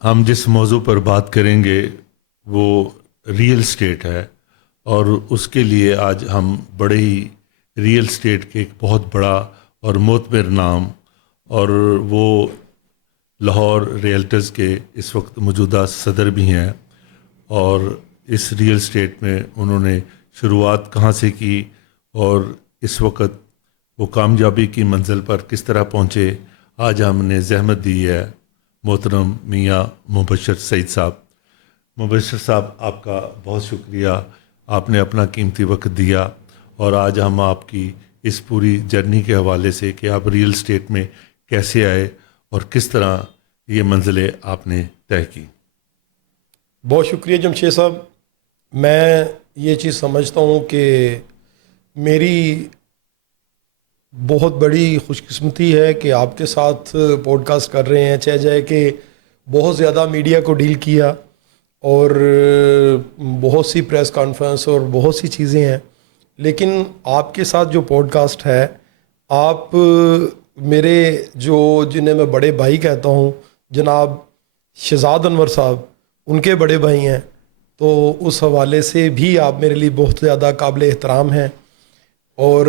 ہم جس موضوع پر بات کریں گے وہ ریئل اسٹیٹ ہے، اور اس کے لیے آج ہم بڑے ہی ریئل اسٹیٹ کے ایک بہت بڑا اور معتبر نام، اور وہ لاہور ریئلٹرز کے اس وقت موجودہ صدر بھی ہیں، اور اس ریئل اسٹیٹ میں انہوں نے شروعات کہاں سے کی اور اس وقت وہ کامیابی کی منزل پر کس طرح پہنچے، آج ہم نے زحمت دی ہے محترم میاں مبشر سعید صاحب۔ مبشر صاحب، آپ کا بہت شکریہ، آپ نے اپنا قیمتی وقت دیا، اور آج ہم آپ کی اس پوری جرنی کے حوالے سے کہ آپ ریئل اسٹیٹ میں کیسے آئے اور کس طرح یہ منزلیں آپ نے طے کی۔ بہت شکریہ جمشید صاحب۔ میں یہ چیز سمجھتا ہوں کہ میری بہت بڑی خوش قسمتی ہے کہ آپ کے ساتھ پوڈ کاسٹ کر رہے ہیں، چاہے جائے کہ بہت زیادہ میڈیا کو ڈیل کیا اور بہت سی پریس کانفرنس اور بہت سی چیزیں ہیں، لیکن آپ کے ساتھ جو پوڈ کاسٹ ہے، آپ میرے جنہیں میں بڑے بھائی کہتا ہوں، جناب شہزاد انور صاحب، ان کے بڑے بھائی ہیں، تو اس حوالے سے بھی آپ میرے لیے بہت زیادہ قابل احترام ہیں۔ اور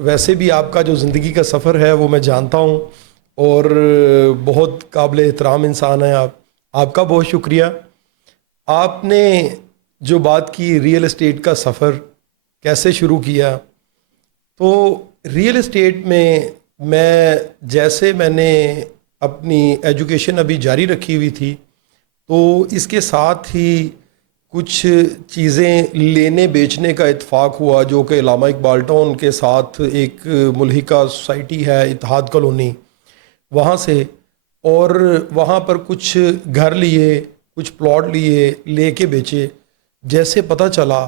ویسے بھی آپ کا جو زندگی کا سفر ہے وہ میں جانتا ہوں، اور بہت قابل احترام انسان ہیں آپ کا بہت شکریہ۔ آپ نے جو بات کی ریئل اسٹیٹ کا سفر کیسے شروع کیا، تو ریئل اسٹیٹ میں جیسے میں نے اپنی ایجوکیشن ابھی جاری رکھی ہوئی تھی، تو اس کے ساتھ ہی کچھ چیزیں لینے بیچنے کا اتفاق ہوا، جو کہ علامہ اقبال ٹاؤن کے ساتھ ایک ملحقہ سوسائٹی ہے اتحاد کالونی، وہاں سے، اور وہاں پر کچھ گھر لیے، کچھ پلاٹ لیے، لے کے بیچے۔ جیسے پتہ چلا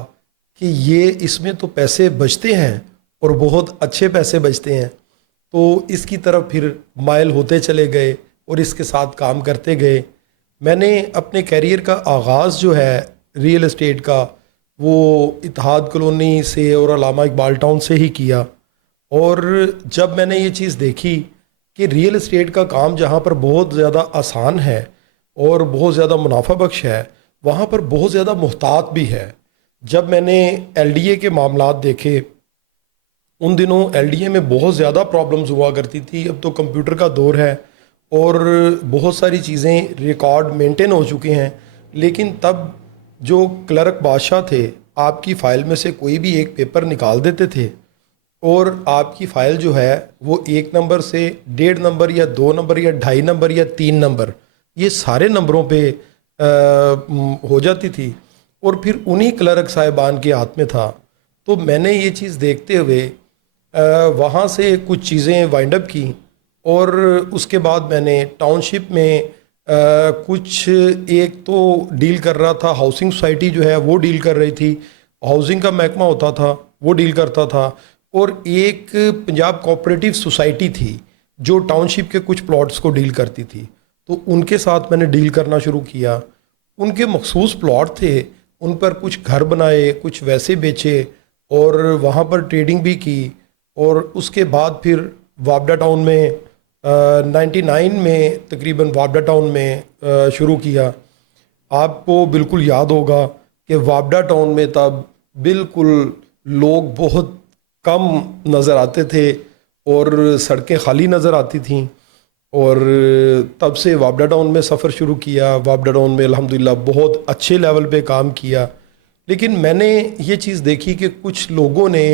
کہ یہ اس میں تو پیسے بچتے ہیں اور بہت اچھے پیسے بچتے ہیں، تو اس کی طرف پھر مائل ہوتے چلے گئے اور اس کے ساتھ کام کرتے گئے۔ میں نے اپنے کیریئر کا آغاز جو ہے ریئل اسٹیٹ کا، وہ اتحاد کالونی سے اور علامہ اقبال ٹاؤن سے ہی کیا، اور جب میں نے یہ چیز دیکھی کہ ریئل اسٹیٹ کا کام جہاں پر بہت زیادہ آسان ہے اور بہت زیادہ منافع بخش ہے، وہاں پر بہت زیادہ محتاط بھی ہے۔ جب میں نے ایل ڈی اے کے معاملات دیکھے، ان دنوں ایل ڈی اے میں بہت زیادہ پرابلمز ہوا کرتی تھی، اب تو کمپیوٹر کا دور ہے اور بہت ساری چیزیں ریکارڈ مینٹین ہو چکے ہیں، لیکن تب جو کلرک بادشاہ تھے، آپ کی فائل میں سے کوئی بھی ایک پیپر نکال دیتے تھے، اور آپ کی فائل جو ہے وہ 1 نمبر سے 1.5 نمبر یا 2 نمبر یا 2.5 نمبر یا 3 نمبر، یہ سارے نمبروں پہ ہو جاتی تھی، اور پھر انہی کلرک صاحبان کے ہاتھ میں تھا۔ تو میں نے یہ چیز دیکھتے ہوئے وہاں سے کچھ چیزیں وائنڈ اپ کی، اور اس کے بعد میں نے ٹاؤن شپ میں کچھ ایک تو ڈیل کر رہا تھا، ہاؤسنگ سوسائٹی جو ہے وہ ڈیل کر رہی تھی، ہاؤسنگ کا محکمہ ہوتا تھا وہ ڈیل کرتا تھا، اور ایک پنجاب کوآپریٹیو سوسائٹی تھی جو ٹاؤن شپ کے کچھ پلاٹس کو ڈیل کرتی تھی، تو ان کے ساتھ میں نے ڈیل کرنا شروع کیا۔ ان کے مخصوص پلاٹ تھے، ان پر کچھ گھر بنائے، کچھ ویسے بیچے، اور وہاں پر ٹریڈنگ بھی کی، اور اس کے بعد پھر وابڈا ٹاؤن میں 99 میں تقریباً وابڈا ٹاؤن میں شروع کیا۔ آپ کو بالکل یاد ہوگا کہ وابڈا ٹاؤن میں تب بالکل لوگ بہت کم نظر آتے تھے اور سڑکیں خالی نظر آتی تھیں، اور تب سے وابڈا ٹاؤن میں سفر شروع کیا۔ وابڈا ٹاؤن میں الحمدللہ بہت اچھے لیول پہ کام کیا، لیکن میں نے یہ چیز دیکھی کہ کچھ لوگوں نے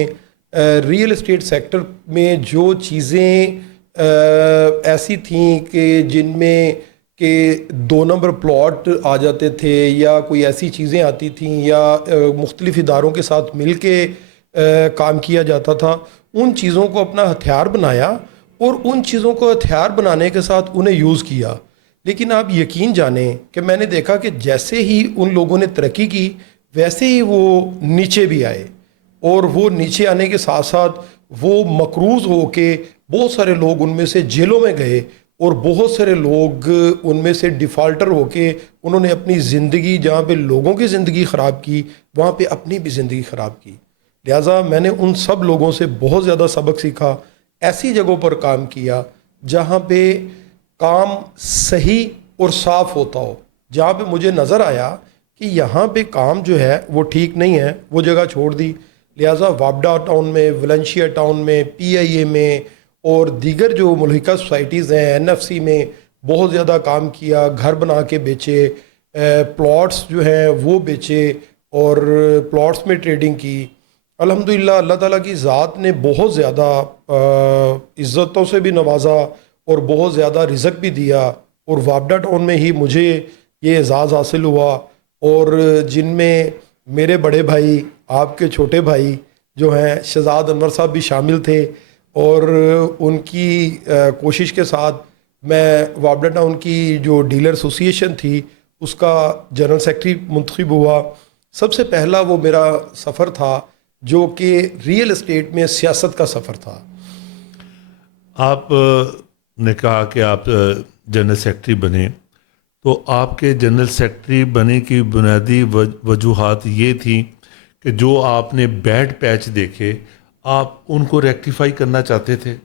ریئل اسٹیٹ سیکٹر میں جو چیزیں ایسی تھیں کہ جن میں کہ 2 نمبر پلاٹ آ جاتے تھے، یا کوئی ایسی چیزیں آتی تھیں، یا مختلف اداروں کے ساتھ مل کے کام کیا جاتا تھا، ان چیزوں کو اپنا ہتھیار بنایا اور ان چیزوں کو ہتھیار بنانے کے ساتھ انہیں یوز کیا۔ لیکن آپ یقین جانیں کہ میں نے دیکھا کہ جیسے ہی ان لوگوں نے ترقی کی، ویسے ہی وہ نیچے بھی آئے، اور وہ نیچے آنے کے ساتھ ساتھ وہ مقروض ہو کے بہت سارے لوگ ان میں سے جیلوں میں گئے، اور بہت سارے لوگ ان میں سے ڈیفالٹر ہو کے انہوں نے اپنی زندگی، جہاں پہ لوگوں کی زندگی خراب کی، وہاں پہ اپنی بھی زندگی خراب کی۔ لہٰذا میں نے ان سب لوگوں سے بہت زیادہ سبق سیکھا، ایسی جگہوں پر کام کیا جہاں پہ کام صحیح اور صاف ہوتا ہو. جہاں پہ مجھے نظر آیا کہ یہاں پہ کام جو ہے وہ ٹھیک نہیں ہے, وہ جگہ چھوڑ دی. لہٰذا وابڈا ٹاؤن میں, ولنشیا ٹاؤن میں, پی آئی اے میں اور دیگر جو ملحقہ سوسائٹیز ہیں, این ایف سی میں بہت زیادہ کام کیا. گھر بنا کے بیچے, پلاٹس جو ہیں وہ بیچے اور پلاٹس میں ٹریڈنگ کی. الحمدللہ اللہ تعالیٰ کی ذات نے بہت زیادہ عزتوں سے بھی نوازا اور بہت زیادہ رزق بھی دیا. اور وابڈا ٹاؤن میں ہی مجھے یہ اعزاز حاصل ہوا, اور جن میں میرے بڑے بھائی, آپ کے چھوٹے بھائی جو ہیں شہزاد انور صاحب بھی شامل تھے, اور ان کی کوشش کے ساتھ میں وابڈا ٹاؤن کی جو ڈیلر ایسوسیشن تھی اس کا جنرل سیکرٹری منتخب ہوا. سب سے پہلا وہ میرا سفر تھا جو کہ ریئل اسٹیٹ میں سیاست کا سفر تھا. آپ نے کہا کہ آپ جنرل سیکرٹری بنے, تو آپ کے جنرل سیکرٹری بنے کی بنیادی وجوہات یہ تھیں کہ جو آپ نے بیڈ پیچ دیکھے آپ ان کو ریکٹیفائی کرنا چاہتے تھے؟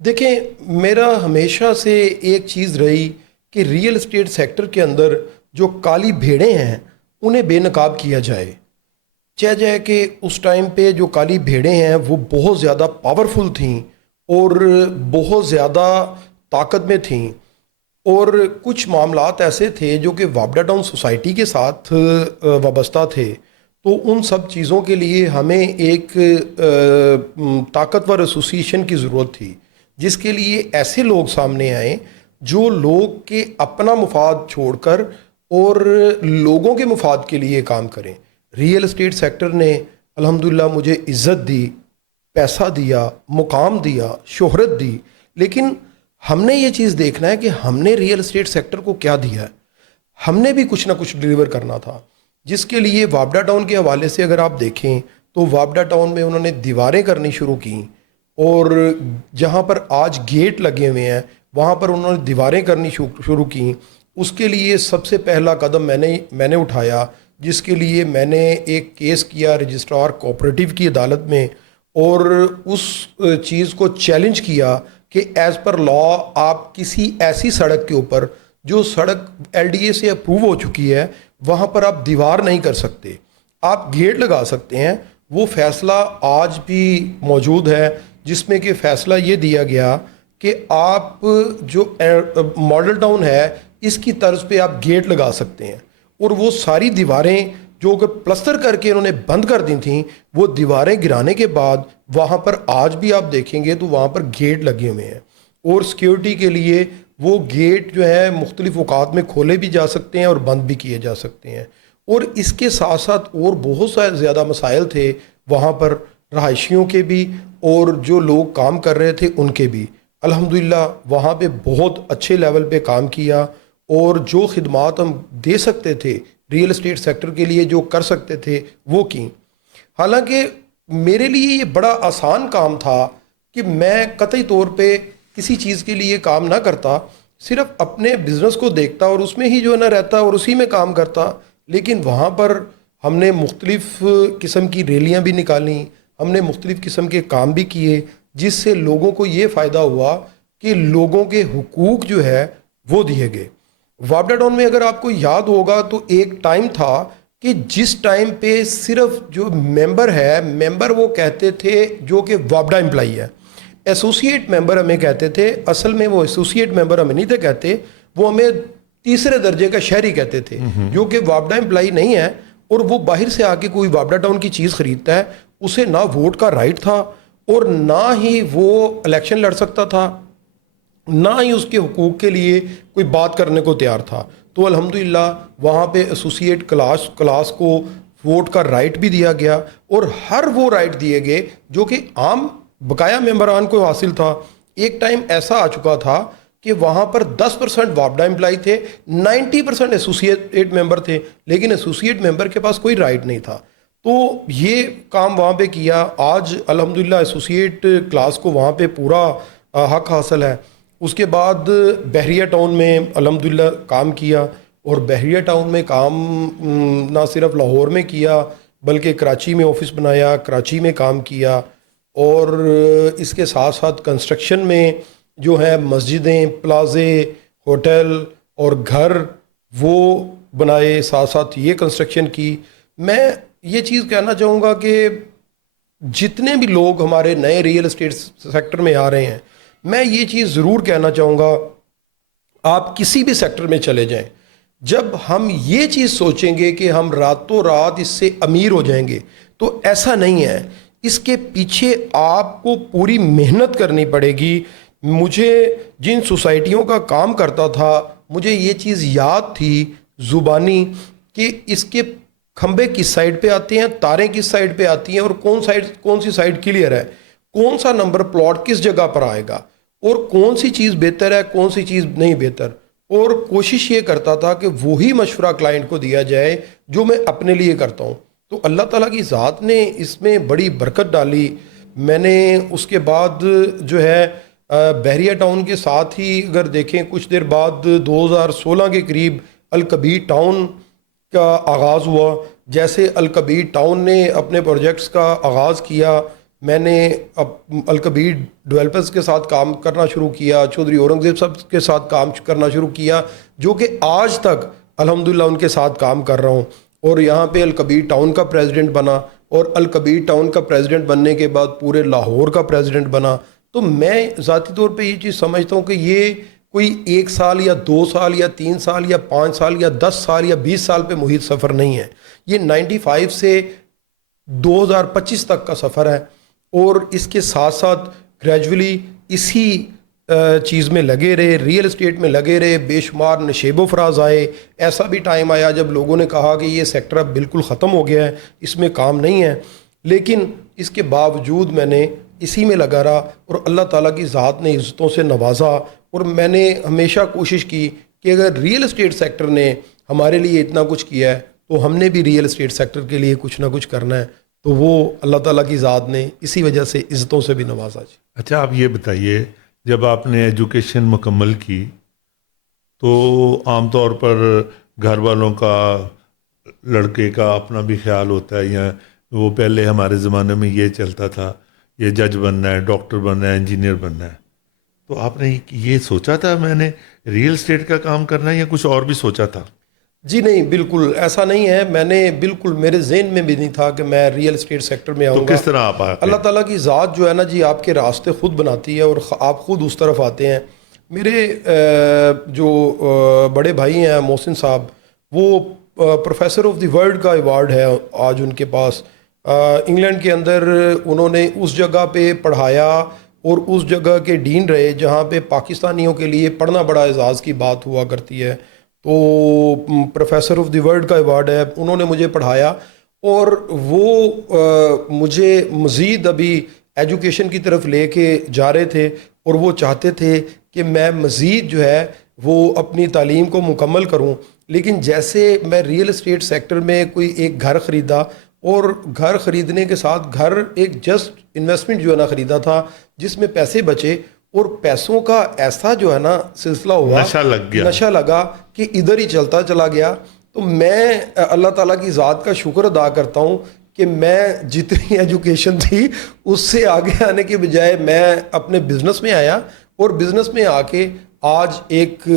دیکھیں, میرا ہمیشہ سے ایک چیز رہی کہ ریئل اسٹیٹ سیکٹر کے اندر جو کالی بھیڑیں ہیں انہیں بے نقاب کیا جائے. چاہے جائے کہ اس ٹائم پہ جو کالی بھیڑیں ہیں وہ بہت زیادہ پاورفل تھیں اور بہت زیادہ طاقت میں تھیں, اور کچھ معاملات ایسے تھے جو کہ وابڈا ٹاؤن سوسائٹی کے ساتھ وابستہ تھے. تو ان سب چیزوں کے لیے ہمیں ایک طاقتور ایسوسیشن کی ضرورت تھی, جس کے لیے ایسے لوگ سامنے آئیں جو لوگ کے اپنا مفاد چھوڑ کر اور لوگوں کے مفاد کے لیے کام کریں. ریئل اسٹیٹ سیکٹر نے الحمدللہ مجھے عزت دی, پیسہ دیا, مقام دیا, شہرت دی, لیکن ہم نے یہ چیز دیکھنا ہے کہ ہم نے ریئل اسٹیٹ سیکٹر کو کیا دیا ہے. ہم نے بھی کچھ نہ کچھ ڈیلیور کرنا تھا, جس کے لیے وابڈا ٹاؤن کے حوالے سے اگر آپ دیکھیں تو وابڈا ٹاؤن میں انہوں نے دیواریں کرنی شروع کیں, اور جہاں پر آج گیٹ لگے ہوئے ہیں وہاں پر انہوں نے دیواریں کرنی شروع کیں. اس کے لیے سب سے پہلا قدم میں نے اٹھایا, جس کے لیے میں نے ایک کیس کیا رجسٹرار کوآپریٹیو کی عدالت میں, اور اس چیز کو چیلنج کیا کہ ایز پر لا آپ کسی ایسی سڑک کے اوپر جو سڑک ایل ڈی اے سے اپروو ہو چکی ہے وہاں پر آپ دیوار نہیں کر سکتے, آپ گیٹ لگا سکتے ہیں. وہ فیصلہ آج بھی موجود ہے, جس میں کہ فیصلہ یہ دیا گیا کہ آپ جو ماڈل ٹاؤن ہے اس کی طرز پہ آپ گیٹ لگا سکتے ہیں. اور وہ ساری دیواریں جو کہ پلستر کر کے انہوں نے بند کر دی تھیں, وہ دیواریں گرانے کے بعد وہاں پر آج بھی آپ دیکھیں گے تو وہاں پر گیٹ لگے ہوئے ہیں, اور سیکیورٹی کے لیے وہ گیٹ جو ہے مختلف اوقات میں کھولے بھی جا سکتے ہیں اور بند بھی کیے جا سکتے ہیں. اور اس کے ساتھ ساتھ اور بہت سارے زیادہ مسائل تھے وہاں پر, رہائشیوں کے بھی اور جو لوگ کام کر رہے تھے ان کے بھی. الحمدللہ وہاں پہ بہت اچھے لیول پہ کام کیا, اور جو خدمات ہم دے سکتے تھے ریئل اسٹیٹ سیکٹر کے لیے جو کر سکتے تھے وہ کی. حالانکہ میرے لیے یہ بڑا آسان کام تھا کہ میں قطعی طور پہ کسی چیز کے لیے کام نہ کرتا, صرف اپنے بزنس کو دیکھتا اور اس میں ہی جو ہے نہ رہتا اور اسی میں کام کرتا. لیکن وہاں پر ہم نے مختلف قسم کی ریلیاں بھی نکالیں, ہم نے مختلف قسم کے کام بھی کیے, جس سے لوگوں کو یہ فائدہ ہوا کہ لوگوں کے حقوق جو ہے وہ دیے گئے. وابڈا ٹاؤن میں اگر آپ کو یاد ہوگا تو ایک ٹائم تھا کہ جس ٹائم پہ صرف جو ممبر ہے, ممبر وہ کہتے تھے جو کہ وابڈا امپلائی ہے, ایسوسیٹ ممبر ہمیں کہتے تھے. اصل میں وہ ایسوسیٹ ممبر ہمیں نہیں تھے کہتے, وہ ہمیں تیسرے درجے کا شہری کہتے تھے جو کہ وابڈا امپلائی نہیں ہے, اور وہ باہر سے آ کے کوئی وابڈا ٹاؤن کی چیز خریدتا ہے, اسے نہ ووٹ کا رائٹ تھا اور نہ ہی وہ الیکشن لڑ سکتا تھا, نہ ہی اس کے حقوق کے لیے کوئی بات کرنے کو تیار تھا. تو الحمدللہ وہاں پہ ایسوسیٹ کلاس کو ووٹ کا رائٹ بھی دیا گیا, اور ہر وہ رائٹ دیے گئے جو کہ عام بقایا ممبران کو حاصل تھا. ایک ٹائم ایسا آ چکا تھا کہ وہاں پر 10% وابڈا امپلائی تھے, 90% ایسوسیٹ ممبر تھے, لیکن ایسوسیٹ ممبر کے پاس کوئی رائٹ نہیں تھا. تو یہ کام وہاں پہ کیا. آج الحمدللہ ایسوسیٹ کلاس کو وہاں پہ پورا حق حاصل ہے. اس کے بعد بحریہ ٹاؤن میں الحمدللہ کام کیا, اور بحریہ ٹاؤن میں کام نہ صرف لاہور میں کیا بلکہ کراچی میں آفس بنایا, کراچی میں کام کیا, اور اس کے ساتھ ساتھ کنسٹرکشن میں جو ہے مسجدیں, پلازے, ہوٹل اور گھر وہ بنائے، ساتھ ساتھ یہ کنسٹرکشن کی. میں یہ چیز کہنا چاہوں گا کہ جتنے بھی لوگ ہمارے نئے ریئل اسٹیٹ سیکٹر میں آ رہے ہیں، میں یہ چیز ضرور کہنا چاہوں گا، آپ کسی بھی سیکٹر میں چلے جائیں، جب ہم یہ چیز سوچیں گے کہ ہم راتوں رات اس سے امیر ہو جائیں گے، تو ایسا نہیں ہے. اس کے پیچھے آپ کو پوری محنت کرنی پڑے گی. مجھے جن سوسائٹیوں کا کام کرتا تھا، مجھے یہ چیز یاد تھی زبانی کہ اس کے کھمبے کس سائڈ پہ آتے ہیں، تاریں کس سائڈ پہ آتی ہیں، اور کون سی سائڈ کلیئر ہے، کون سا نمبر پلاٹ کس جگہ پر آئے گا، اور کون سی چیز بہتر ہے، کون سی چیز نہیں بہتر. اور کوشش یہ کرتا تھا کہ وہی مشورہ کلائنٹ کو دیا جائے جو میں اپنے لیے کرتا ہوں. تو اللہ تعالیٰ کی ذات نے اس میں بڑی برکت ڈالی. میں نے اس کے بعد جو ہے بحریہ ٹاؤن کے ساتھ ہی اگر دیکھیں، کچھ دیر بعد 2016 کے قریب الکبیر ٹاؤن کا آغاز ہوا. جیسے الکبیر ٹاؤن نے اپنے پروجیکٹس کا آغاز کیا، میں نے الکبیر ڈیولپرز کے ساتھ کام کرنا شروع کیا، چودھری اورنگزیب صاحب کے ساتھ کام کرنا شروع کیا، جو کہ آج تک الحمدللہ ان کے ساتھ کام کر رہا ہوں. اور یہاں پہ الکبیر ٹاؤن کا پریزیڈنٹ بنا، اور الکبیر ٹاؤن کا پریزیڈنٹ بننے کے بعد پورے لاہور کا پریزیڈنٹ بنا. تو میں ذاتی طور پہ یہ چیز سمجھتا ہوں کہ یہ کوئی 1 سال یا 2 سال یا 3 سال یا 5 سال یا 10 سال یا 20 سال پہ محیط سفر نہیں ہے. یہ 95 سے 2025 تک کا سفر ہے. اور اس کے ساتھ ساتھ گریجولی اسی چیز میں لگے رہے، ریئل اسٹیٹ میں لگے رہے. بے شمار نشیب و فراز آئے. ایسا بھی ٹائم آیا جب لوگوں نے کہا کہ یہ سیکٹر اب بالکل ختم ہو گیا ہے، اس میں کام نہیں ہے. لیکن اس کے باوجود میں نے اسی میں لگا رہا، اور اللہ تعالیٰ کی ذات نے عزتوں سے نوازا. اور میں نے ہمیشہ کوشش کی کہ اگر ریئل اسٹیٹ سیکٹر نے ہمارے لیے اتنا کچھ کیا ہے تو ہم نے بھی ریئل اسٹیٹ سیکٹر کے لیے کچھ نہ کچھ کرنا ہے. تو وہ اللہ تعالیٰ کی ذات نے اسی وجہ سے عزتوں سے بھی نوازا. اچھا، آپ یہ بتائیے، جب آپ نے ایجوکیشن مکمل کی تو عام طور پر گھر والوں کا، لڑکے کا اپنا بھی خیال ہوتا ہے، یا وہ پہلے ہمارے زمانے میں یہ چلتا تھا یہ جج بننا ہے، ڈاکٹر بننا ہے، انجینئر بننا ہے. تو آپ نے یہ سوچا تھا میں نے ریئل اسٹیٹ کا کام کرنا ہے، یا کچھ اور بھی سوچا تھا؟ جی نہیں، بالکل ایسا نہیں ہے. میں نے بالکل، میرے ذہن میں بھی نہیں تھا کہ میں ریئل اسٹیٹ سیکٹر میں آؤں گا. تو کس طرح آپ آئے؟ اللہ تعالیٰ کی ذات جو ہے نا جی، آپ کے راستے خود بناتی ہے اور آپ خود اس طرف آتے ہیں. میرے جو بڑے بھائی ہیں محسن صاحب، وہ پروفیسر آف دی ورلڈ کا ایوارڈ ہے آج ان کے پاس. انگلینڈ کے اندر انہوں نے اس جگہ پہ پڑھایا اور اس جگہ کے ڈین رہے جہاں پہ پاکستانیوں کے لیے پڑھنا بڑا اعزاز کی بات ہوا کرتی ہے. تو پروفیسر آف دی ورلڈ کا ایوارڈ ہے، انہوں نے مجھے پڑھایا. اور وہ مجھے مزید ابھی ایجوکیشن کی طرف لے کے جا رہے تھے، اور وہ چاہتے تھے کہ میں مزید جو ہے وہ اپنی تعلیم کو مکمل کروں. لیکن جیسے میں ریئل اسٹیٹ سیکٹر میں کوئی ایک گھر خریدا، اور گھر خریدنے کے ساتھ گھر ایک جسٹ انویسٹمنٹ جو ہے نا خریدا تھا جس میں پیسے بچے، اور پیسوں کا ایسا جو ہے نا سلسلہ ہوا، نشہ لگا کہ ادھر ہی چلتا چلا گیا. تو میں اللہ تعالیٰ کی ذات کا شکر ادا کرتا ہوں کہ میں جتنی ایجوکیشن تھی اس سے آگے آنے کے بجائے میں اپنے بزنس میں آیا، اور بزنس میں آ کے آج ایک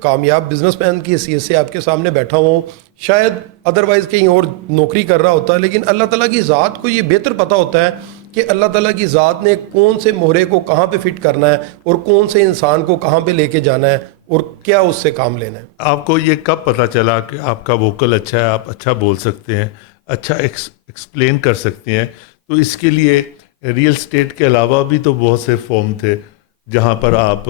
کامیاب بزنس مین کی حیثیت سے آپ کے سامنے بیٹھا ہوں. شاید ادروائز کہیں اور نوکری کر رہا ہوتا ہے، لیکن اللہ تعالیٰ کی ذات کو یہ بہتر پتہ ہوتا ہے کہ اللہ تعالیٰ کی ذات نے کون سے مہرے کو کہاں پہ فٹ کرنا ہے، اور کون سے انسان کو کہاں پہ لے کے جانا ہے، اور کیا اس سے کام لینا ہے. آپ کو یہ کب پتہ چلا کہ آپ کا ووکل اچھا ہے، آپ اچھا بول سکتے ہیں، اچھا ایکسپلین کر سکتے ہیں؟ تو اس کے لیے ریئل اسٹیٹ کے علاوہ بھی تو بہت سے فارم تھے جہاں پر آپ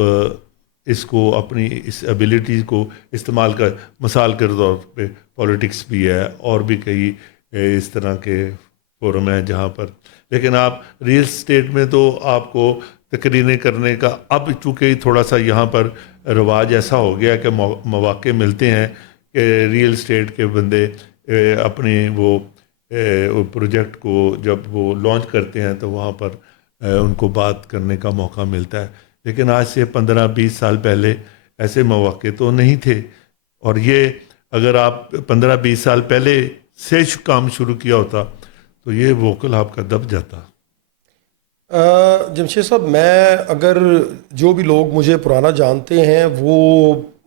اس کو اپنی اس ایبیلٹی کو استعمال کر، مثال کے طور پہ پولیٹکس بھی ہے، اور بھی کئی اس طرح کے فورم ہیں جہاں پر. لیکن آپ ریئل اسٹیٹ میں تو آپ کو تقریریں کرنے کا، اب چونکہ تھوڑا سا یہاں پر رواج ایسا ہو گیا کہ مواقع ملتے ہیں کہ ریئل اسٹیٹ کے بندے اپنی وہ پروجیکٹ کو جب وہ لانچ کرتے ہیں تو وہاں پر ان کو بات کرنے کا موقع ملتا ہے. لیکن آج سے 15-20 سال پہلے ایسے مواقع تو نہیں تھے. اور یہ اگر آپ 15-20 سال پہلے سے کام شروع کیا ہوتا تو یہ ووکل آپ کا دب جاتا. جمشید صاحب، میں اگر جو بھی لوگ مجھے پرانا جانتے ہیں وہ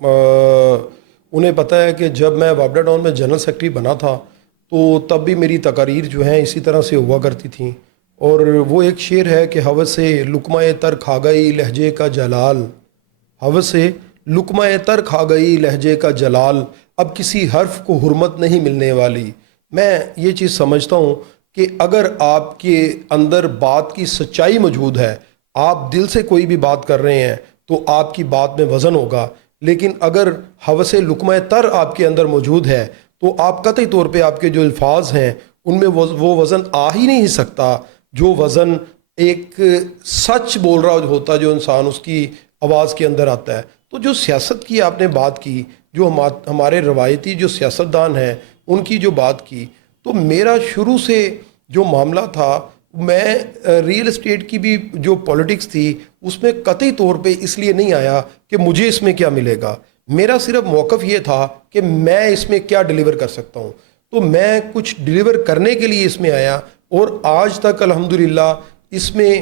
انہیں پتہ ہے کہ جب میں وابڈا ڈاؤن میں جنرل سیکرٹری بنا تھا تو تب بھی میری تقاریر جو ہیں اسی طرح سے ہوا کرتی تھیں. اور وہ ایک شعر ہے کہ حوث سے لقمہ تر کھا گئی لہجے کا جلال، حوث سے لقمہ تر کھا گئی لہجے کا جلال، اب کسی حرف کو حرمت نہیں ملنے والی. میں یہ چیز سمجھتا ہوں کہ اگر آپ کے اندر بات کی سچائی موجود ہے، آپ دل سے کوئی بھی بات کر رہے ہیں تو آپ کی بات میں وزن ہوگا. لیکن اگر حوث لقمہ تر آپ کے اندر موجود ہے تو آپ قطعی طور پہ آپ کے جو الفاظ ہیں ان میں وہ وزن آ ہی نہیں سکتا جو وزن ایک سچ بول رہا ہوتا جو انسان اس کی آواز کے اندر آتا ہے. تو جو سیاست کی آپ نے بات کی، جو ہمارے روایتی جو سیاستدان ہیں ان کی جو بات کی، تو میرا شروع سے جو معاملہ تھا، میں ریئل اسٹیٹ کی بھی جو پولیٹکس تھی اس میں قطعی طور پہ اس لیے نہیں آیا کہ مجھے اس میں کیا ملے گا. میرا صرف موقف یہ تھا کہ میں اس میں کیا ڈیلیور کر سکتا ہوں. تو میں کچھ ڈیلیور کرنے کے لیے اس میں آیا، اور آج تک الحمدللہ اس میں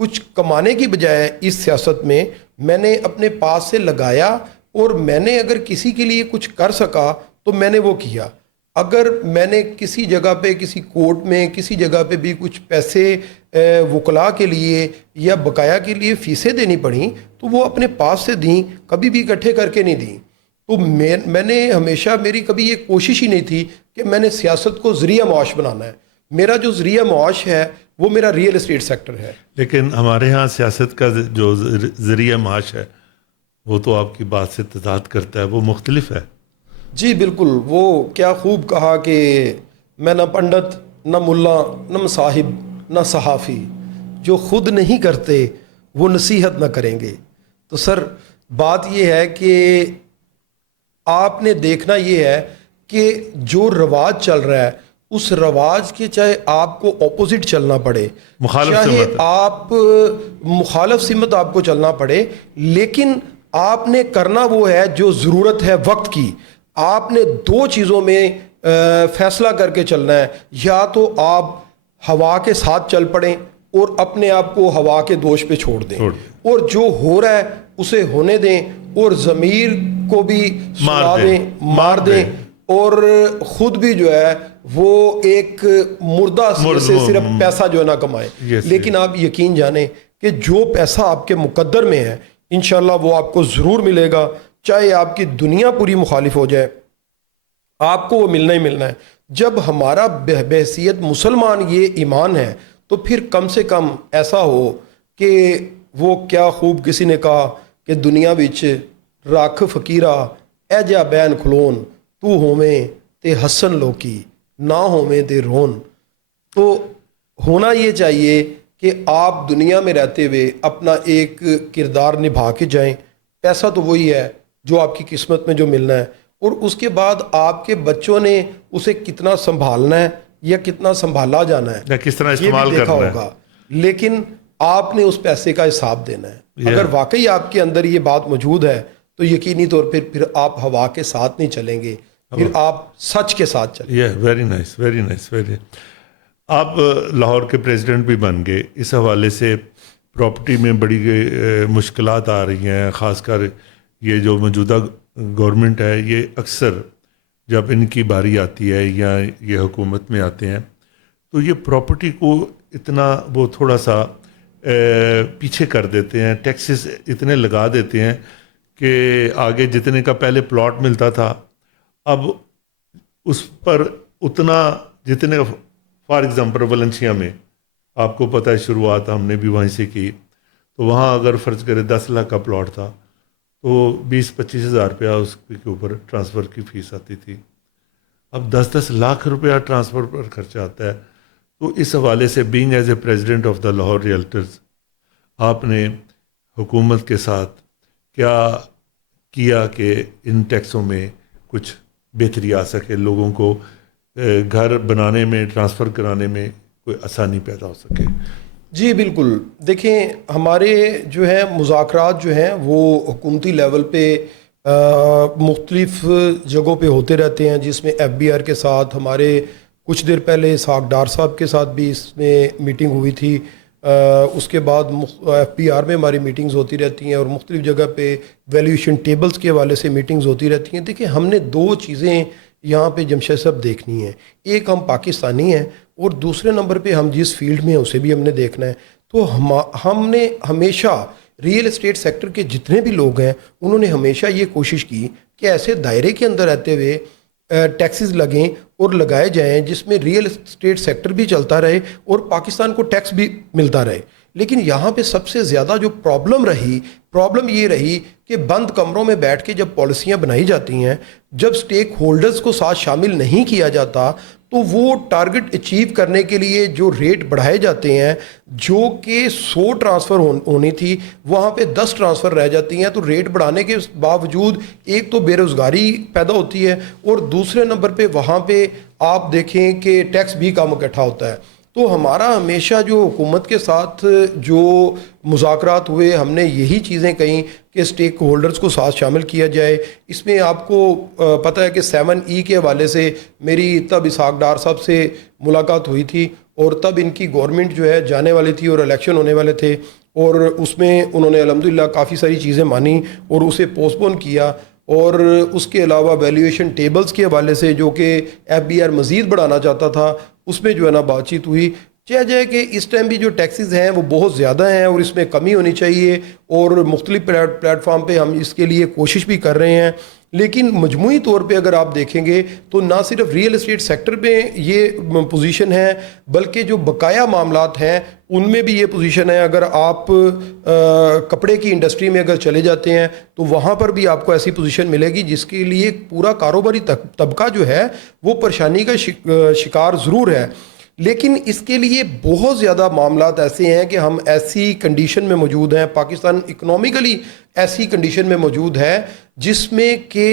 کچھ کمانے کی بجائے اس سیاست میں میں نے اپنے پاس سے لگایا، اور میں نے اگر کسی کے لیے کچھ کر سکا تو میں نے وہ کیا. اگر میں نے کسی جگہ پہ کسی کورٹ میں کسی جگہ پہ بھی کچھ پیسے وکلاء کے لیے یا بقایا کے لیے فیسیں دینی پڑیں تو وہ اپنے پاس سے دیں، کبھی بھی اکٹھے کر کے نہیں دیں. تو میں نے ہمیشہ، میری کبھی یہ کوشش ہی نہیں تھی کہ میں نے سیاست کو ذریعہ معاش بنانا ہے. میرا جو ذریعہ معاش ہے وہ میرا ریئل اسٹیٹ سیکٹر ہے. لیکن ہمارے ہاں سیاست کا جو ذریعہ معاش ہے وہ تو آپ کی بات سے تضاد کرتا ہے، وہ مختلف ہے. جی بالکل، وہ کیا خوب کہا کہ میں نہ پنڈت نہ ملا نہ مصاحب نہ صحافی، جو خود نہیں کرتے وہ نصیحت نہ کریں گے. تو سر بات یہ ہے کہ آپ نے دیکھنا یہ ہے کہ جو رواج چل رہا ہے اس رواج کے چاہے آپ کو اپوزٹ چلنا پڑے، چاہے آپ مخالف سمت آپ کو چلنا پڑے، لیکن آپ نے کرنا وہ ہے جو ضرورت ہے وقت کی. آپ نے دو چیزوں میں فیصلہ کر کے چلنا ہے، یا تو آپ ہوا کے ساتھ چل پڑیں اور اپنے آپ کو ہوا کے دوش پہ چھوڑ دیں، اور جو ہو رہا ہے اسے ہونے دیں، اور ضمیر کو بھی مار دیں، اور خود بھی جو ہے وہ ایک مردہ سے صرف پیسہ جو ہے نہ کمائے. لیکن آپ یقین جانیں کہ جو پیسہ آپ کے مقدر میں ہے انشاءاللہ وہ آپ کو ضرور ملے گا، چاہے آپ کی دنیا پوری مخالف ہو جائے، آپ کو وہ ملنا ہی ملنا ہے. جب ہمارا بحیثیت مسلمان یہ ایمان ہے تو پھر کم سے کم ایسا ہو کہ وہ کیا خوب کسی نے کہا کہ دنیا وچ رکھ فقیرہ اے جا بین کھلون، تو ہوویں تے ہسن لوکی نہ ہوویں تے رون. تو ہونا یہ چاہیے کہ آپ دنیا میں رہتے ہوئے اپنا ایک کردار نبھا کے جائیں. پیسہ تو وہی ہے جو آپ کی قسمت میں جو ملنا ہے، اور اس کے بعد آپ کے بچوں نے اسے کتنا سنبھالنا ہے یا کتنا سنبھالا جانا ہے یا کس طرح استعمال یہ بھی دیکھا کرنا ہوگا. لیکن آپ نے اس پیسے کا حساب دینا ہے. اگر واقعی آپ کے اندر یہ بات موجود ہے تو یقینی طور پھر آپ ہوا کے ساتھ نہیں چلیں گے، پھر آپ سچ کے ساتھ چلیں. Very nice, very nice, very. آپ لاہور کے پریزیڈنٹ بھی بن گئے، اس حوالے سے پراپرٹی میں بڑی مشکلات آ رہی ہیں، خاص کر یہ جو موجودہ گورنمنٹ ہے یہ اکثر جب ان کی باری آتی ہے یا یہ حکومت میں آتے ہیں تو یہ پراپرٹی کو اتنا وہ تھوڑا سا پیچھے کر دیتے ہیں، ٹیکسز اتنے لگا دیتے ہیں کہ آگے جتنے کا پہلے پلاٹ ملتا تھا اب اس پر اتنا جتنے، فار ایگزامپل ولنشیا میں آپ کو پتہ ہے شروعات ہم نے بھی وہیں سے کی، تو وہاں اگر فرض کرے 10 لاکھ کا پلاٹ تھا تو 20-25 ہزار روپیہ اس کے اوپر ٹرانسفر کی فیس آتی تھی. اب 10-10 لاکھ روپیہ ٹرانسفر پر خرچہ آتا ہے. تو اس حوالے سے being as a president of the Lahore realtors آپ نے حکومت کے ساتھ کیا کیا کہ ان ٹیکسوں میں کچھ بہتری آ سکے، لوگوں کو گھر بنانے میں، ٹرانسفر کرانے میں کوئی آسانی پیدا ہو سکے؟ جی بالکل، دیکھیں ہمارے جو ہیں مذاکرات جو ہیں وہ حکومتی لیول پہ مختلف جگہوں پہ ہوتے رہتے ہیں، جس میں FBR کے ساتھ ہمارے کچھ دیر پہلے اسحاق ڈار صاحب کے ساتھ بھی اس میں میٹنگ ہوئی تھی، اس کے بعد FPR میں ہماری میٹنگز ہوتی رہتی ہیں اور مختلف جگہ پہ ویلیویشن ٹیبلز کے حوالے سے میٹنگز ہوتی رہتی ہیں. دیکھیں ہم نے دو چیزیں یہاں پہ جمشید صاحب دیکھنی ہیں. ایک ہم پاکستانی ہیں اور دوسرے نمبر پہ ہم جس فیلڈ میں ہیں اسے بھی ہم نے دیکھنا ہے. تو ہم نے ہمیشہ ریئل اسٹیٹ سیکٹر کے جتنے بھی لوگ ہیں انہوں نے ہمیشہ یہ کوشش کی کہ ایسے دائرے کے اندر رہتے ہوئے ٹیکسز لگیں اور لگائے جائیں جس میں ریئل اسٹیٹ سیکٹر بھی چلتا رہے اور پاکستان کو ٹیکس بھی ملتا رہے. لیکن یہاں پہ سب سے زیادہ جو پرابلم یہ رہی کہ بند کمروں میں بیٹھ کے جب پالیسیاں بنائی جاتی ہیں, جب سٹیک ہولڈرز کو ساتھ شامل نہیں کیا جاتا تو وہ ٹارگٹ اچیو کرنے کے لیے جو ریٹ بڑھائے جاتے ہیں, جو کہ 100 ٹرانسفر ہونی تھی وہاں پہ 10 ٹرانسفر رہ جاتی ہیں. تو ریٹ بڑھانے کے باوجود ایک تو بے روزگاری پیدا ہوتی ہے اور دوسرے نمبر پہ وہاں پہ آپ دیکھیں کہ ٹیکس بھی کم اکٹھا ہوتا ہے. تو ہمارا ہمیشہ جو حکومت کے ساتھ جو مذاکرات ہوئے ہم نے یہی چیزیں کہیں کہ اسٹیک ہولڈرز کو ساتھ شامل کیا جائے. اس میں آپ کو پتہ ہے کہ 7E کے حوالے سے میری تب اسحاق ڈار صاحب سے ملاقات ہوئی تھی اور تب ان کی گورنمنٹ جو ہے جانے والی تھی اور الیکشن ہونے والے تھے اور اس میں انہوں نے الحمدللہ کافی ساری چیزیں مانی اور اسے پوسٹ پون کیا. اور اس کے علاوہ ویلیویشن ٹیبلز کے حوالے سے جو کہ FBR مزید بڑھانا چاہتا تھا اس میں جو ہے نا بات چیت ہوئی. جائے کہ اس ٹائم بھی جو ٹیکسز ہیں وہ بہت زیادہ ہیں اور اس میں کمی ہونی چاہیے اور مختلف پلیٹ فارم پہ ہم اس کے لیے کوشش بھی کر رہے ہیں. لیکن مجموعی طور پہ اگر آپ دیکھیں گے تو نہ صرف ریئل اسٹیٹ سیکٹر میں یہ پوزیشن ہے بلکہ جو بقایا معاملات ہیں ان میں بھی یہ پوزیشن ہے. اگر آپ کپڑے کی انڈسٹری میں اگر چلے جاتے ہیں تو وہاں پر بھی آپ کو ایسی پوزیشن ملے گی جس کے لیے پورا کاروباری طبقہ جو ہے وہ پریشانی کا شکار ضرور ہے. لیکن اس کے لیے بہت زیادہ معاملات ایسے ہیں کہ ہم ایسی کنڈیشن میں موجود ہیں, پاکستان اکنومیکلی ایسی کنڈیشن میں موجود ہے جس میں کہ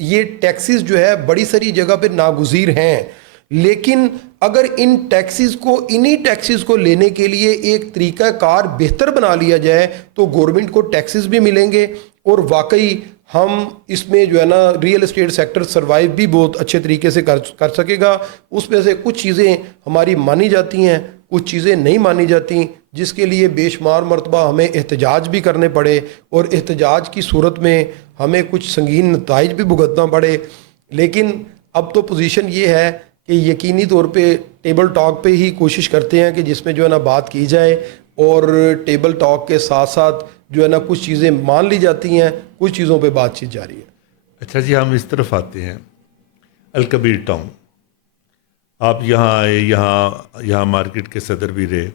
یہ ٹیکسز جو ہے بڑی ساری جگہ پہ ناگزیر ہیں. لیکن اگر انہی ٹیکسز کو لینے کے لیے ایک طریقہ کار بہتر بنا لیا جائے تو گورنمنٹ کو ٹیکسز بھی ملیں گے اور واقعی ہم اس میں جو ہے نا ریئل اسٹیٹ سیکٹر سروائیو بھی بہت اچھے طریقے سے کر سکے گا. اس میں سے کچھ چیزیں ہماری مانی جاتی ہیں, کچھ چیزیں نہیں مانی جاتی, جس کے لیے بے شمار مرتبہ ہمیں احتجاج بھی کرنے پڑے اور احتجاج کی صورت میں ہمیں کچھ سنگین نتائج بھی بھگتنا پڑے. لیکن اب تو پوزیشن یہ ہے کہ یقینی طور پہ ٹیبل ٹاک پہ ہی کوشش کرتے ہیں کہ جس میں جو ہے نا بات کی جائے اور ٹیبل ٹاک کے ساتھ ساتھ جو ہے نا کچھ چیزیں مان لی جاتی ہیں, کچھ چیزوں پہ بات چیت جاری ہے. اچھا جی, ہم اس طرف آتے ہیں. الکبیر ٹاؤن, آپ یہاں آئے, یہاں مارکیٹ کے صدر بھی رہے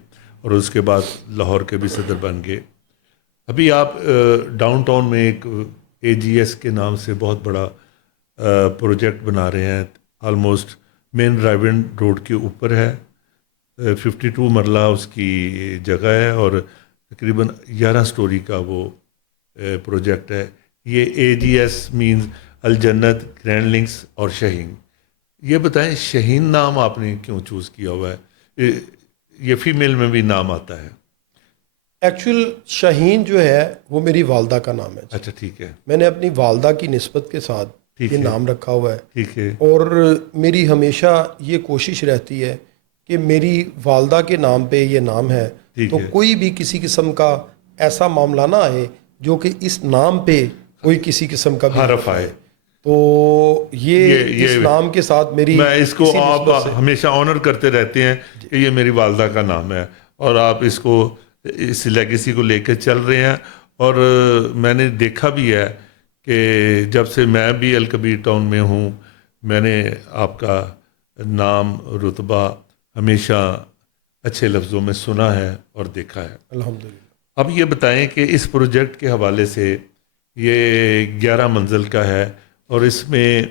اور اس کے بعد لاہور کے بھی صدر بن گئے. ابھی آپ ڈاؤن ٹاؤن میں ایک AGS کے نام سے بہت بڑا پروجیکٹ بنا رہے ہیں. آلموسٹ مین ڈرائیون روڈ کے اوپر ہے, 52 مرلہ اس کی جگہ ہے اور تقریباً 11 سٹوری کا وہ پروجیکٹ ہے. یہ AGS مینز الجنت, گرینڈ لنکس اور شاہین. یہ بتائیں شاہین نام آپ نے کیوں چوز کیا ہوا ہے؟ یہ فیمیل میں بھی نام آتا ہے. ایکچوئل شاہین جو ہے وہ میری والدہ کا نام ہے. اچھا ٹھیک ہے, میں نے اپنی والدہ کی نسبت کے ساتھ یہ نام رکھا ہوا ہے. ٹھیک ہے. اور میری ہمیشہ یہ کوشش رہتی ہے کہ میری والدہ کے نام پہ یہ نام ہے تو کوئی بھی کسی قسم کا ایسا معاملہ نہ آئے جو کہ اس نام پہ کوئی کسی قسم کا حرف آئے. تو یہ اس نام کے ساتھ میری, میں اس کو آپ ہمیشہ آنر کرتے رہتے ہیں کہ یہ میری والدہ کا نام ہے اور آپ اس کو اس لیگیسی کو لے کے چل رہے ہیں. اور میں نے دیکھا بھی ہے کہ جب سے میں بھی الکبیر ٹاؤن میں ہوں میں نے آپ کا نام رتبہ ہمیشہ اچھے لفظوں میں سنا ہے اور دیکھا ہے. الحمدللہ. اب یہ بتائیں کہ اس پروجیکٹ کے حوالے سے یہ 11 منزل کا ہے اور اس میں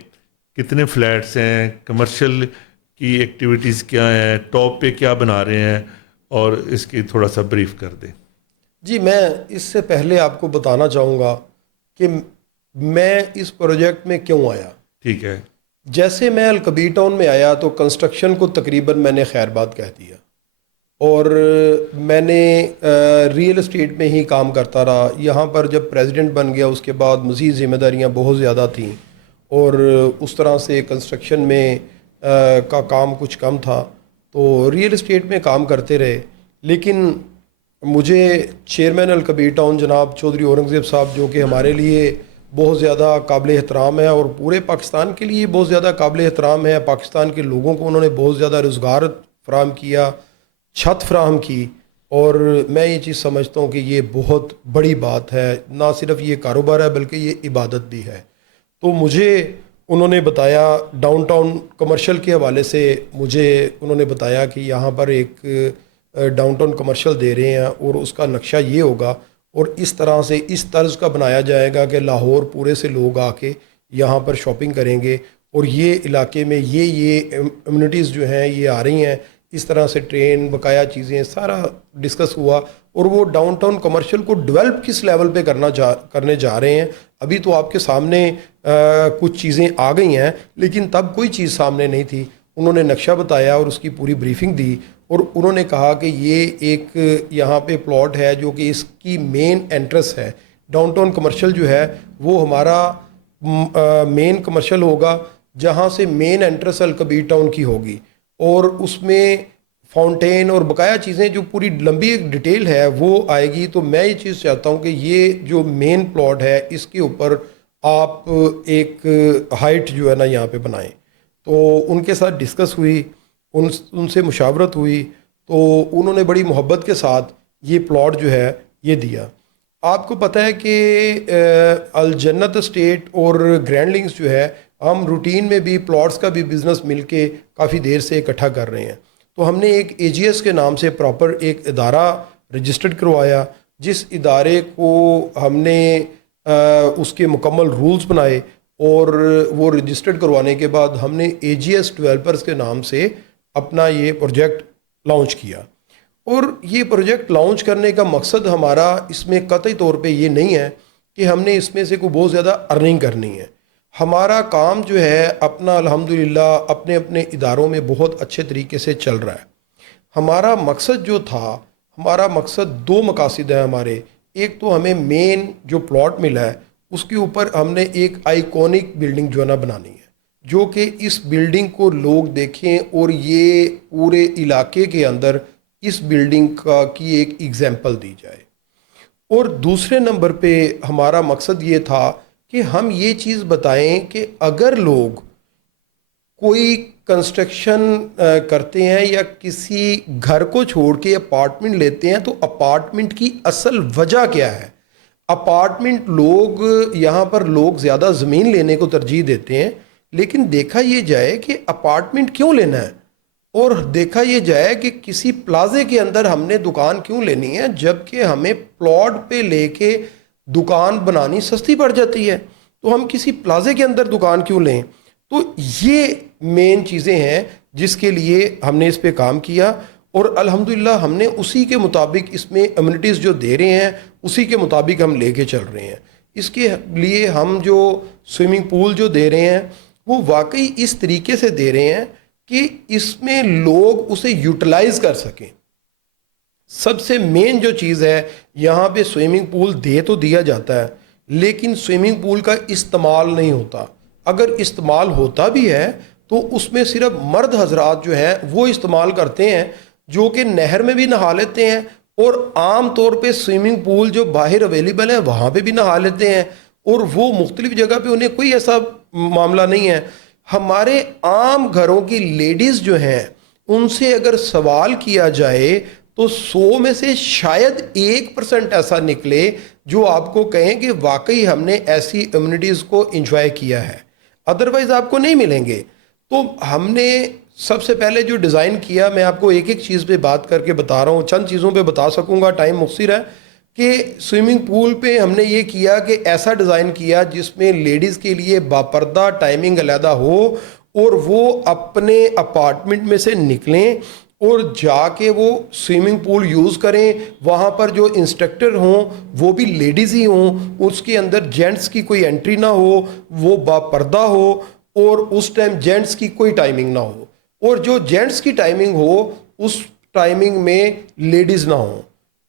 کتنے فلیٹس ہیں, کمرشل کی ایکٹیویٹیز کیا ہیں, ٹاپ پہ کیا بنا رہے ہیں, اور اس کی تھوڑا سا بریف کر دیں. جی, میں اس سے پہلے آپ کو بتانا چاہوں گا کہ میں اس پروجیکٹ میں کیوں آیا. ٹھیک ہے. جیسے میں الکبیر ٹاؤن میں آیا تو کنسٹرکشن کو تقریباً میں نے خیر بات کہہ دیا اور میں نے ریئل اسٹیٹ میں ہی کام کرتا رہا. یہاں پر جب پریزیڈنٹ بن گیا اس کے بعد مزید ذمہ داریاں بہت زیادہ تھیں اور اس طرح سے کنسٹرکشن میں کا کام کچھ کم تھا تو ریئل اسٹیٹ میں کام کرتے رہے. لیکن مجھے چیئرمین الکبیر ٹاؤن جناب چودھری اورنگزیب صاحب، جو کہ ہمارے لیے بہت زیادہ قابل احترام ہے اور پورے پاکستان کے لیے بہت زیادہ قابل احترام ہے، پاکستان کے لوگوں کو انہوں نے بہت زیادہ روزگار فراہم کیا، چھت فراہم کی، اور میں یہ چیز سمجھتا ہوں کہ یہ بہت بڑی بات ہے، نہ صرف یہ کاروبار ہے بلکہ یہ عبادت بھی ہے۔ تو مجھے انہوں نے بتایا ڈاؤن ٹاؤن کمرشل کے حوالے سے، مجھے انہوں نے بتایا کہ یہاں پر ایک ڈاؤن ٹاؤن کمرشل دے رہے ہیں اور اس کا نقشہ یہ ہوگا اور اس طرح سے اس طرز کا بنایا جائے گا کہ لاہور پورے سے لوگ آ کے یہاں پر شاپنگ کریں گے، اور یہ علاقے میں یہ امینٹیز جو ہیں یہ آ رہی ہیں، اس طرح سے ٹرین بقایا چیزیں سارا ڈسکس ہوا، اور وہ ڈاؤن ٹاؤن کمرشل کو ڈیولپ کس لیول پہ کرنے جا رہے ہیں۔ ابھی تو آپ کے سامنے کچھ چیزیں آ گئی ہیں، لیکن تب کوئی چیز سامنے نہیں تھی۔ انہوں نے نقشہ بتایا اور اس کی پوری بریفنگ دی، اور انہوں نے کہا کہ یہ ایک یہاں پہ پلاٹ ہے جو کہ اس کی مین انٹرس ہے۔ ڈاؤن ٹاؤن کمرشل جو ہے وہ ہمارا مین کمرشل ہوگا، جہاں سے مین انٹرس الکبیر ٹاؤن کی ہوگی، اور اس میں فاؤنٹین اور بقایا چیزیں جو پوری لمبی ایک ڈیٹیل ہے وہ آئے گی۔ تو میں یہ چیز چاہتا ہوں کہ یہ جو مین پلاٹ ہے اس کے اوپر آپ ایک ہائٹ جو ہے نا یہاں پہ بنائیں۔ تو ان کے ساتھ ڈسکس ہوئی، ان سے مشاورت ہوئی، تو انہوں نے بڑی محبت کے ساتھ یہ پلاٹ جو ہے یہ دیا۔ آپ کو پتہ ہے کہ الجنت اسٹیٹ اور گرینڈ لنکس جو ہے، ہم روٹین میں بھی پلاٹس کا بھی بزنس مل کے کافی دیر سے اکٹھا کر رہے ہیں۔ تو ہم نے ایک AGS کے نام سے پراپر ایک ادارہ رجسٹرڈ کروایا، جس ادارے کو ہم نے اس کے مکمل رولز بنائے، اور وہ رجسٹرڈ کروانے کے بعد ہم نے AGS ڈیولپرز کے نام سے اپنا یہ پروجیکٹ لانچ کیا۔ اور یہ پروجیکٹ لانچ کرنے کا مقصد ہمارا اس میں قطعی طور پہ یہ نہیں ہے کہ ہم نے اس میں سے کوئی بہت زیادہ ارننگ کرنی ہے۔ ہمارا کام جو ہے اپنا الحمدللہ اپنے اپنے اداروں میں بہت اچھے طریقے سے چل رہا ہے۔ ہمارا مقصد جو تھا، ہمارا مقصد 2 مقاصد ہیں ہمارے۔ ایک تو ہمیں مین جو پلاٹ ملا ہے اس کے اوپر ہم نے ایک آئیکونک بلڈنگ جو ہے نا بنانی ہے، جو کہ اس بلڈنگ کو لوگ دیکھیں اور یہ پورے علاقے کے اندر اس بلڈنگ کی ایک ایگزامپل دی جائے۔ اور دوسرے نمبر پہ ہمارا مقصد یہ تھا کہ ہم یہ چیز بتائیں کہ اگر لوگ کوئی کنسٹرکشن کرتے ہیں یا کسی گھر کو چھوڑ کے اپارٹمنٹ لیتے ہیں تو اپارٹمنٹ کی اصل وجہ کیا ہے۔ اپارٹمنٹ لوگ یہاں پر لوگ زیادہ زمین لینے کو ترجیح دیتے ہیں، لیکن دیکھا یہ جائے کہ اپارٹمنٹ کیوں لینا ہے، اور دیکھا یہ جائے کہ کسی پلازے کے اندر ہم نے دکان کیوں لینی ہے، جبکہ ہمیں پلاٹ پہ لے کے دکان بنانی سستی پڑ جاتی ہے، تو ہم کسی پلازے کے اندر دکان کیوں لیں۔ تو یہ مین چیزیں ہیں جس کے لیے ہم نے اس پہ کام کیا، اور الحمدللہ ہم نے اسی کے مطابق اس میں امینٹیز جو دے رہے ہیں اسی کے مطابق ہم لے کے چل رہے ہیں۔ اس کے لیے ہم جو سوئمنگ پول جو دے رہے ہیں وہ واقعی اس طریقے سے دے رہے ہیں کہ اس میں لوگ اسے یوٹیلائز کر سکیں۔ سب سے مین جو چیز ہے، یہاں پہ سوئمنگ پول دے تو دیا جاتا ہے لیکن سوئمنگ پول کا استعمال نہیں ہوتا۔ اگر استعمال ہوتا بھی ہے تو اس میں صرف مرد حضرات جو ہیں وہ استعمال کرتے ہیں، جو کہ نہر میں بھی نہا لیتے ہیں، اور عام طور پہ سوئمنگ پول جو باہر اویلیبل ہیں وہاں پہ بھی نہا لیتے ہیں، اور وہ مختلف جگہ پہ انہیں کوئی ایسا معاملہ نہیں ہے۔ ہمارے عام گھروں کی لیڈیز جو ہیں ان سے اگر سوال کیا جائے تو 100 میں سے شاید 1% ایسا نکلے جو آپ کو کہیں کہ واقعی ہم نے ایسی امینٹیز کو انجوائے کیا ہے، ادروائز آپ کو نہیں ملیں گے۔ تو ہم نے سب سے پہلے جو ڈیزائن کیا، میں آپ کو ایک ایک چیز پہ بات کر کے بتا رہا ہوں، چند چیزوں پہ بتا سکوں گا، ٹائم مختصر ہے، کہ سوئمنگ پول پہ ہم نے یہ کیا کہ ایسا ڈیزائن کیا جس میں لیڈیز کے لیے باپردہ ٹائمنگ علیحدہ ہو، اور وہ اپنے اپارٹمنٹ میں سے نکلیں اور جا کے وہ سوئمنگ پول یوز کریں۔ وہاں پر جو انسٹرکٹر ہوں وہ بھی لیڈیز ہی ہوں، اس کے اندر جینٹس کی کوئی انٹری نہ ہو، وہ باپردہ ہو، اور اس ٹائم جینٹس کی کوئی ٹائمنگ نہ ہو، اور جو جینٹس کی ٹائمنگ ہو اس ٹائمنگ میں لیڈیز نہ ہوں،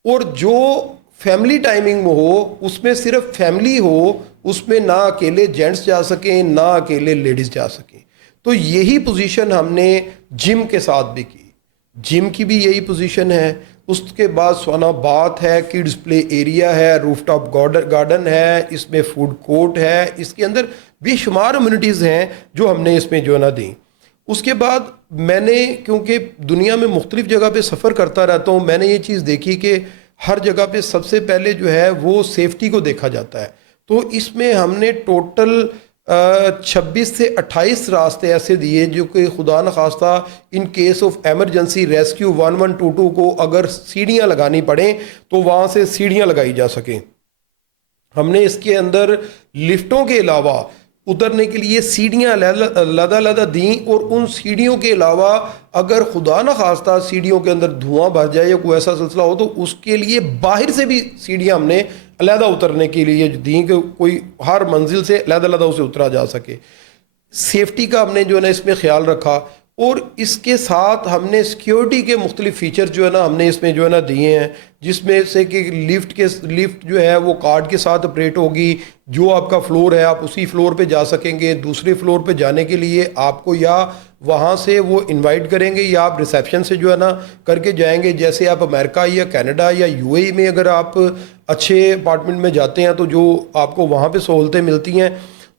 اور جو فیملی ٹائمنگ میں ہو اس میں صرف فیملی ہو، اس میں نہ اکیلے جینٹس جا سکیں نہ اکیلے لیڈیز جا سکیں۔ تو یہی پوزیشن ہم نے جم کے ساتھ بھی کی، جم کی بھی یہی پوزیشن ہے، اس کے بعد سونا بات ہے, کڈز پلے ایریا ہے, روف ٹاپ گارڈن ہے, اس میں فوڈ کورٹ ہے, اس کے اندر بے شمار امینٹیز ہیں جو ہم نے اس میں جو ہے نا دیں. اس کے بعد میں نے, کیونکہ دنیا میں مختلف جگہ پہ سفر کرتا رہتا ہوں, میں نے یہ چیز دیکھی کہ ہر جگہ پہ سب سے پہلے جو ہے وہ سیفٹی کو دیکھا جاتا ہے. تو اس میں ہم نے ٹوٹل 26 سے 28 راستے ایسے دیے جو کہ خدا نخواستہ in case of emergency rescue 1122 کو اگر سیڑھیاں لگانی پڑیں تو وہاں سے سیڑھیاں لگائی جا سکیں. ہم نے اس کے اندر لفٹوں کے علاوہ اترنے کے لیے سیڑھیاں علیحدہ دیں, اور ان سیڑھیوں کے علاوہ اگر خدا نخواستہ سیڑھیوں کے اندر دھواں بھر جائے یا کوئی ایسا سلسلہ ہو تو اس کے لیے باہر سے بھی سیڑھیاں ہم نے علیحدہ اترنے کے لیے دیں کہ کوئی ہر منزل سے علیحدہ اسے اترا جا سکے. سیفٹی کا ہم نے جو ہے نا اس میں خیال رکھا, اور اس کے ساتھ ہم نے سیکیورٹی کے مختلف فیچر جو ہے نا ہم نے اس میں جو ہے نا دیے ہیں, جس میں سے کہ لفٹ جو ہے وہ کارڈ کے ساتھ آپریٹ ہوگی. جو آپ کا فلور ہے آپ اسی فلور پہ جا سکیں گے. دوسرے فلور پہ جانے کے لیے آپ کو یا وہاں سے وہ انوائٹ کریں گے یا آپ ریسیپشن سے جو ہے نا کر کے جائیں گے. جیسے آپ امریکہ یا کینیڈا یا UAE میں اگر آپ اچھے اپارٹمنٹ میں جاتے ہیں تو جو آپ کو وہاں پہ سہولتیں ملتی ہیں,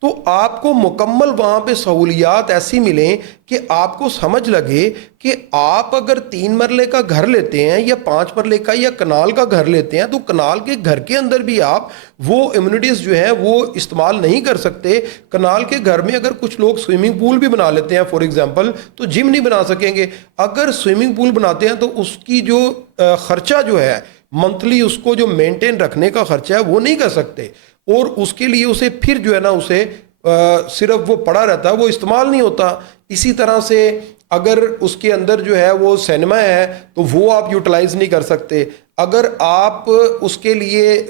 تو آپ کو مکمل وہاں پہ سہولیات ایسی ملیں کہ آپ کو سمجھ لگے کہ آپ اگر 3 مرلے کا گھر لیتے ہیں یا 5 مرلے کا یا کنال کا گھر لیتے ہیں تو کنال کے گھر کے اندر بھی آپ وہ امینٹیز جو ہیں وہ استعمال نہیں کر سکتے. کنال کے گھر میں اگر کچھ لوگ سوئمنگ پول بھی بنا لیتے ہیں فار ایگزامپل, تو جم نہیں بنا سکیں گے. اگر سوئمنگ پول بناتے ہیں تو اس کی جو خرچہ جو ہے منتھلی, اس کو جو مینٹین رکھنے کا خرچہ ہے وہ نہیں کر سکتے, اور اس کے لیے اسے پھر جو ہے نا اسے صرف وہ پڑا رہتا ہے, وہ استعمال نہیں ہوتا. اسی طرح سے اگر اس کے اندر جو ہے وہ سینما ہے تو وہ آپ یوٹیلائز نہیں کر سکتے. اگر آپ اس کے لیے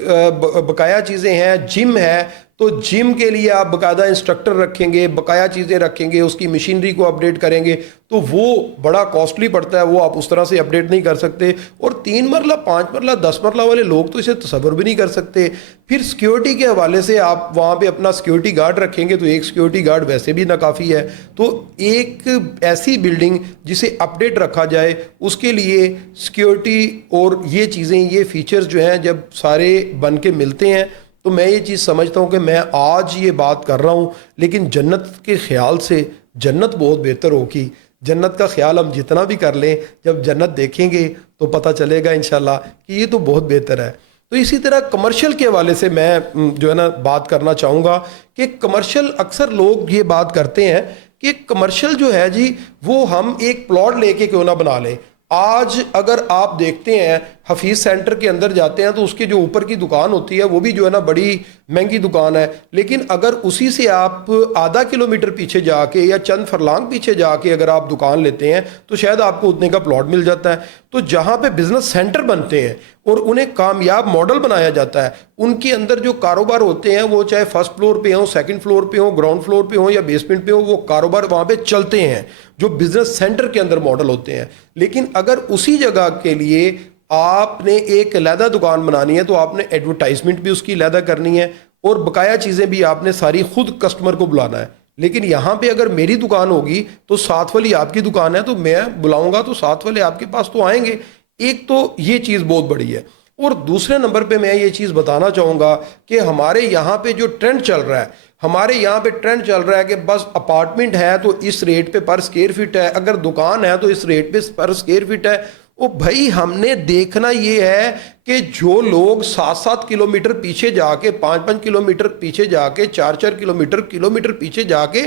بقایا چیزیں ہیں, جم ہے تو جم کے لیے آپ باقاعدہ انسٹرکٹر رکھیں گے, بقایا چیزیں رکھیں گے, اس کی مشینری کو اپڈیٹ کریں گے تو وہ بڑا کاسٹلی پڑتا ہے, وہ آپ اس طرح سے اپڈیٹ نہیں کر سکتے. اور 3 مرلہ 5 مرلہ 10 مرلہ والے لوگ تو اسے تصور بھی نہیں کر سکتے. پھر سیکیورٹی کے حوالے سے آپ وہاں پہ اپنا سیکیورٹی گارڈ رکھیں گے تو ایک سیکیورٹی گارڈ ویسے بھی ناکافی ہے. تو ایک ایسی بلڈنگ جسے اپڈیٹ رکھا جائے اس کے لیے سیکیورٹی اور یہ چیزیں, یہ فیچرز جو ہیں جب سارے بن کے ملتے ہیں تو میں یہ چیز سمجھتا ہوں کہ میں آج یہ بات کر رہا ہوں لیکن جنت کے خیال سے جنت بہت بہتر ہوگی. جنت کا خیال ہم جتنا بھی کر لیں, جب جنت دیکھیں گے تو پتہ چلے گا انشاءاللہ کہ یہ تو بہت بہتر ہے. تو اسی طرح کمرشل کے حوالے سے میں جو ہے نا بات کرنا چاہوں گا کہ کمرشل اکثر لوگ یہ بات کرتے ہیں کہ کمرشل جو ہے جی وہ ہم ایک پلاٹ لے کے کیوں نہ بنا لیں. آج اگر آپ دیکھتے ہیں حفیظ سینٹر کے اندر جاتے ہیں تو اس کے جو اوپر کی دکان ہوتی ہے وہ بھی جو ہے نا بڑی مہنگی دکان ہے, لیکن اگر اسی سے آپ آدھا کلومیٹر پیچھے جا کے یا چند فرلانگ پیچھے جا کے اگر آپ دکان لیتے ہیں تو شاید آپ کو اتنے کا پلاٹ مل جاتا ہے. تو جہاں پہ بزنس سینٹر بنتے ہیں اور انہیں کامیاب ماڈل بنایا جاتا ہے, ان کے اندر جو کاروبار ہوتے ہیں وہ چاہے فرسٹ فلور پہ ہوں, سیکنڈ فلور پہ ہوں, گراؤنڈ فلور پہ ہوں یا بیسمنٹ پہ ہوں, وہ کاروبار وہاں پہ چلتے ہیں جو بزنس سینٹر کے اندر ماڈل ہوتے ہیں. لیکن اگر اسی جگہ کے لیے آپ نے ایک علیحدہ دکان بنانی ہے تو آپ نے ایڈورٹائزمنٹ بھی اس کی علیحدہ کرنی ہے اور بقایا چیزیں بھی آپ نے ساری خود کسٹمر کو بلانا ہے. لیکن یہاں پہ اگر میری دکان ہوگی تو ساتھ والی آپ کی دکان ہے تو میں بلاؤں گا تو ساتھ والے آپ کے پاس تو آئیں گے. ایک تو یہ چیز بہت بڑی ہے. اور دوسرے نمبر پہ میں یہ چیز بتانا چاہوں گا کہ ہمارے یہاں پہ جو ٹرینڈ چل رہا ہے, ہمارے یہاں پہ ٹرینڈ چل رہا ہے کہ بس اپارٹمنٹ ہے تو اس ریٹ پہ پر اسکوائر فٹ ہے, اگر دکان ہے تو اس ریٹ پہ پر اسکوائر فٹ ہے. او بھائی ہم نے دیکھنا یہ ہے کہ جو لوگ 7-7 کلومیٹر پیچھے جا کے 5-5 کلومیٹر پیچھے جا کے 4-4 کلومیٹر پیچھے جا کے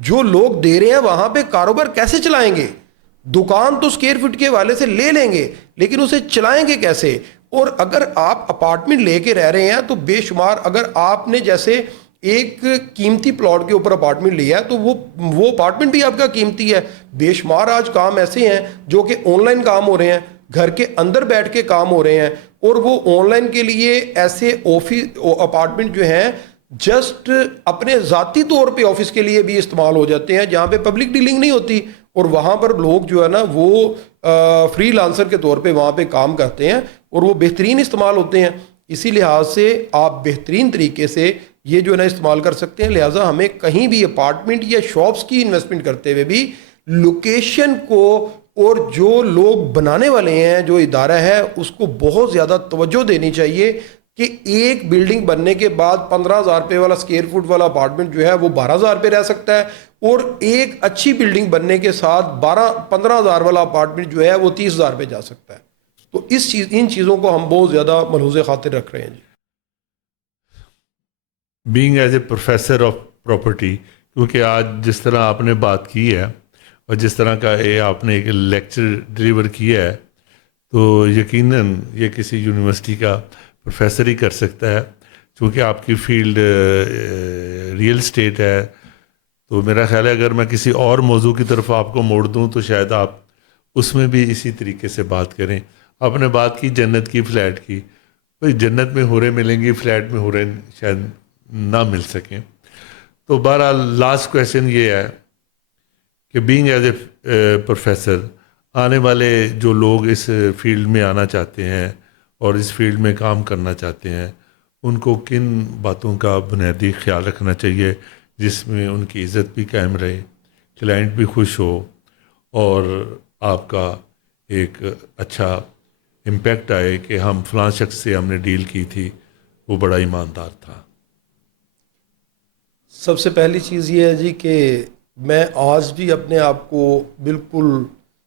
جو لوگ دے رہے ہیں وہاں پہ کاروبار کیسے چلائیں گے. دکان تو اسکوائر فٹ کے حوالے سے لے لیں گے لیکن اسے چلائیں گے کیسے. اور اگر آپ اپارٹمنٹ لے کے رہ رہے ہیں تو بے شمار, اگر آپ نے جیسے ایک قیمتی پلاٹ کے اوپر اپارٹمنٹ لیا ہے تو وہ اپارٹمنٹ بھی آپ کا قیمتی ہے. بے شمار آج کام ایسے ہیں جو کہ آن لائن کام ہو رہے ہیں, گھر کے اندر بیٹھ کے کام ہو رہے ہیں, اور وہ آن لائن کے لیے ایسے اپارٹمنٹ جو ہیں جسٹ اپنے ذاتی طور پہ آفس کے لیے بھی استعمال ہو جاتے ہیں جہاں پہ پبلک ڈیلنگ نہیں ہوتی, اور وہاں پر لوگ جو ہے نا وہ فری لانسر کے طور پہ وہاں پہ کام کرتے ہیں اور وہ بہترین استعمال ہوتے ہیں. اسی لحاظ سے آپ بہترین طریقے سے یہ جو ہے نا استعمال کر سکتے ہیں. لہٰذا ہمیں کہیں بھی اپارٹمنٹ یا شاپس کی انویسٹمنٹ کرتے ہوئے بھی لوکیشن کو اور جو لوگ بنانے والے ہیں, جو ادارہ ہے, اس کو بہت زیادہ توجہ دینی چاہیے کہ ایک بلڈنگ بننے کے بعد 15,000 روپے والا اسکوائر فٹ والا اپارٹمنٹ جو ہے وہ 12,000 روپے رہ سکتا ہے, اور ایک اچھی بلڈنگ بننے کے ساتھ 15,000 والا اپارٹمنٹ جو ہے وہ 30,000 روپے جا سکتا ہے. تو ان چیزوں کو ہم بہت زیادہ ملحوظ خاطر رکھ رہے ہیں جی. Being as a professor of property, کیونکہ آج جس طرح آپ نے بات کی ہے اور جس طرح کا آپ نے ایک لیکچر ڈلیور کیا ہے, تو یقیناً یہ کسی یونیورسٹی کا پروفیسر ہی کر سکتا ہے. چونکہ آپ کی فیلڈ ریئل اسٹیٹ ہے, تو میرا خیال ہے اگر میں کسی اور موضوع کی طرف آپ کو موڑ دوں تو شاید آپ اس میں بھی اسی طریقے سے بات کریں. آپ نے بات کی جنت کی, فلیٹ کی. بھائی جنت میں حوریں ملیں گی, فلیٹ میں حوریں شاید نہ مل سکیں. تو بہرحال لاسٹ کویشچن یہ ہے کہ بینگ ایز اے پروفیسر, آنے والے جو لوگ اس فیلڈ میں آنا چاہتے ہیں اور اس فیلڈ میں کام کرنا چاہتے ہیں, ان کو کن باتوں کا بنیادی خیال رکھنا چاہیے جس میں ان کی عزت بھی قائم رہے, کلائنٹ بھی خوش ہو, اور آپ کا ایک اچھا امپیکٹ آئے کہ ہم فلاں شخص سے ہم نے ڈیل کی تھی, وہ بڑا ایماندار تھا؟ سب سے پہلی چیز یہ ہے جی کہ میں آج بھی اپنے آپ کو بالکل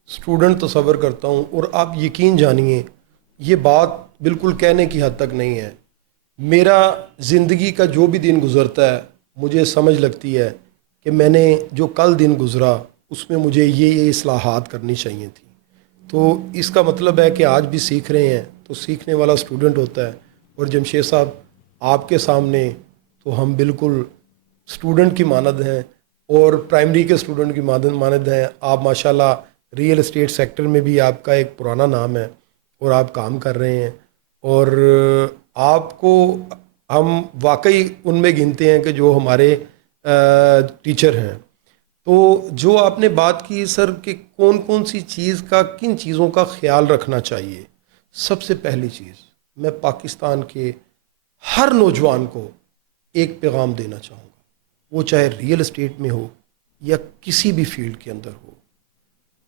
اسٹوڈنٹ تصور کرتا ہوں, اور آپ یقین جانیے یہ بات بالکل کہنے کی حد تک نہیں ہے. میرا زندگی کا جو بھی دن گزرتا ہے مجھے سمجھ لگتی ہے کہ میں نے جو کل دن گزرا اس میں مجھے یہ اصلاحات کرنی چاہیے تھی. تو اس کا مطلب ہے کہ آج بھی سیکھ رہے ہیں تو سیکھنے والا اسٹوڈنٹ ہوتا ہے. اور جمشید صاحب آپ کے سامنے تو ہم بالکل اسٹوڈنٹ کی مانند ہیں, اور پرائمری کے اسٹوڈنٹ کی مانند ہیں. آپ ماشاءاللہ ریئل اسٹیٹ سیکٹر میں بھی آپ کا ایک پرانا نام ہے اور آپ کام کر رہے ہیں, اور آپ کو ہم واقعی ان میں گنتے ہیں کہ جو ہمارے ٹیچر ہیں. تو جو آپ نے بات کی سر کہ کون کون سی چیز کا, کن چیزوں کا خیال رکھنا چاہیے, سب سے پہلی چیز میں پاکستان کے ہر نوجوان کو ایک پیغام دینا چاہوں گا, وہ چاہے ریئل اسٹیٹ میں ہو یا کسی بھی فیلڈ کے اندر ہو.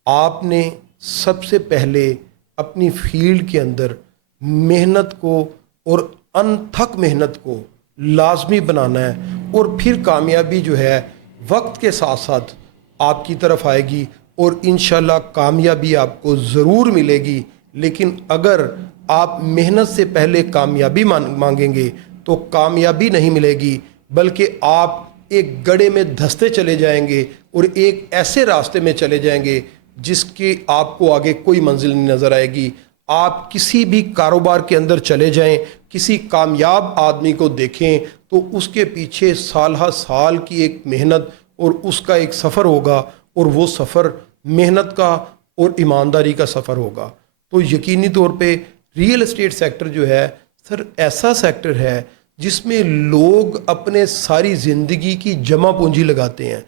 آپ نے سب سے پہلے اپنی فیلڈ کے اندر محنت کو اور انتھک محنت کو لازمی بنانا ہے, اور پھر کامیابی جو ہے وقت کے ساتھ ساتھ آپ کی طرف آئے گی, اور انشاءاللہ کامیابی آپ کو ضرور ملے گی. لیکن اگر آپ محنت سے پہلے کامیابی مانگیں گے تو کامیابی نہیں ملے گی, بلکہ آپ ایک گڑھے میں دھستے چلے جائیں گے اور ایک ایسے راستے میں چلے جائیں گے جس کی آپ کو آگے کوئی منزل نہیں نظر آئے گی. آپ کسی بھی کاروبار کے اندر چلے جائیں, کسی کامیاب آدمی کو دیکھیں تو اس کے پیچھے سالہ سال کی ایک محنت اور اس کا ایک سفر ہوگا, اور وہ سفر محنت کا اور ایمانداری کا سفر ہوگا. تو یقینی طور پہ ریئل اسٹیٹ سیکٹر جو ہے سر ایسا سیکٹر ہے جس میں لوگ اپنے ساری زندگی کی جمع پونجی لگاتے ہیں.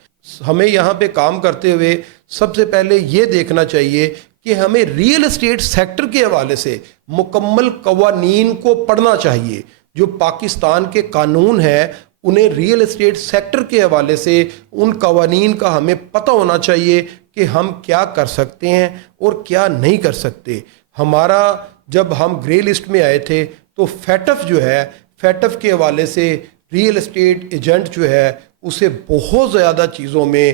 ہمیں یہاں پہ کام کرتے ہوئے سب سے پہلے یہ دیکھنا چاہیے کہ ہمیں ریئل اسٹیٹ سیکٹر کے حوالے سے مکمل قوانین کو پڑھنا چاہیے. جو پاکستان کے قانون ہیں انہیں ریئل اسٹیٹ سیکٹر کے حوالے سے ان قوانین کا ہمیں پتہ ہونا چاہیے کہ ہم کیا کر سکتے ہیں اور کیا نہیں کر سکتے. ہمارا جب ہم گرے لسٹ میں آئے تھے تو فیٹف جو ہے, فیٹف کے حوالے سے ریئل اسٹیٹ ایجنٹ جو ہے اسے بہت زیادہ چیزوں میں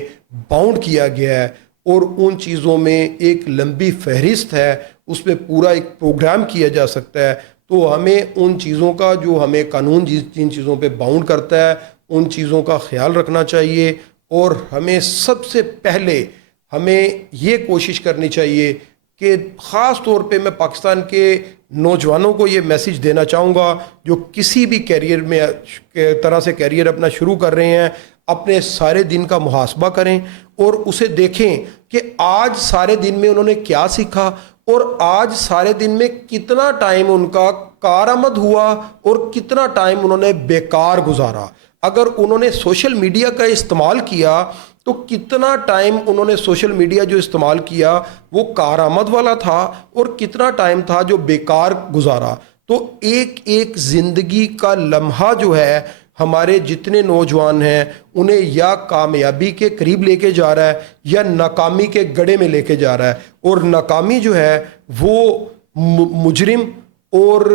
باؤنڈ کیا گیا ہے, اور ان چیزوں میں ایک لمبی فہرست ہے, اس میں پورا ایک پروگرام کیا جا سکتا ہے. تو ہمیں ان چیزوں کا جو ہمیں قانون جن چیزوں پہ باؤنڈ کرتا ہے ان چیزوں کا خیال رکھنا چاہیے. اور ہمیں سب سے پہلے ہمیں یہ کوشش کرنی چاہیے کہ خاص طور پہ میں پاکستان کے نوجوانوں کو یہ میسج دینا چاہوں گا جو کسی بھی کیریئر میں طرح سے کیریئر اپنا شروع کر رہے ہیں, اپنے سارے دن کا محاسبہ کریں اور اسے دیکھیں کہ آج سارے دن میں انہوں نے کیا سیکھا, اور آج سارے دن میں کتنا ٹائم ان کا کارآمد ہوا اور کتنا ٹائم انہوں نے بیکار گزارا. اگر انہوں نے سوشل میڈیا کا استعمال کیا تو کتنا ٹائم انہوں نے سوشل میڈیا جو استعمال کیا وہ کارآمد والا تھا, اور کتنا ٹائم تھا جو بیکار گزارا. تو ایک ایک زندگی کا لمحہ جو ہے ہمارے جتنے نوجوان ہیں انہیں یا کامیابی کے قریب لے کے جا رہا ہے یا ناکامی کے گڑھے میں لے کے جا رہا ہے. اور ناکامی جو ہے وہ مجرم اور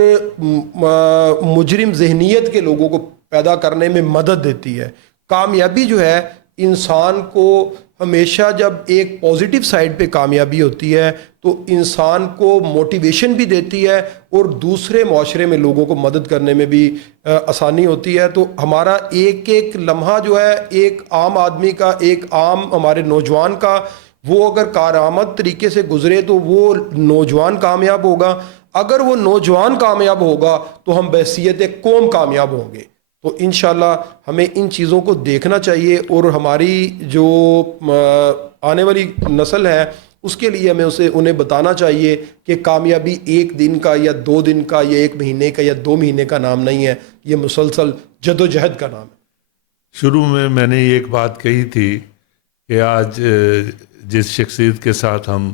مجرم ذہنیت کے لوگوں کو پیدا کرنے میں مدد دیتی ہے. کامیابی جو ہے انسان کو ہمیشہ جب ایک پازیٹیو سائڈ پہ کامیابی ہوتی ہے تو انسان کو موٹیویشن بھی دیتی ہے اور دوسرے معاشرے میں لوگوں کو مدد کرنے میں بھی آسانی ہوتی ہے. تو ہمارا ایک ایک لمحہ جو ہے ایک عام آدمی کا، ایک عام ہمارے نوجوان کا، وہ اگر کارآمد طریقے سے گزرے تو وہ نوجوان کامیاب ہوگا. اگر وہ نوجوان کامیاب ہوگا تو ہم بحیثیت قوم کامیاب ہوں گے. تو انشاءاللہ ہمیں ان چیزوں کو دیکھنا چاہیے اور ہماری جو آنے والی نسل ہے اس کے لیے ہمیں انہیں بتانا چاہیے کہ کامیابی ایک دن کا یا 2 دن کا یا 1 مہینے کا یا 2 مہینے کا نام نہیں ہے، یہ مسلسل جد و جہد کا نام ہے. شروع میں نے یہ ایک بات کہی تھی کہ آج جس شخصیت کے ساتھ ہم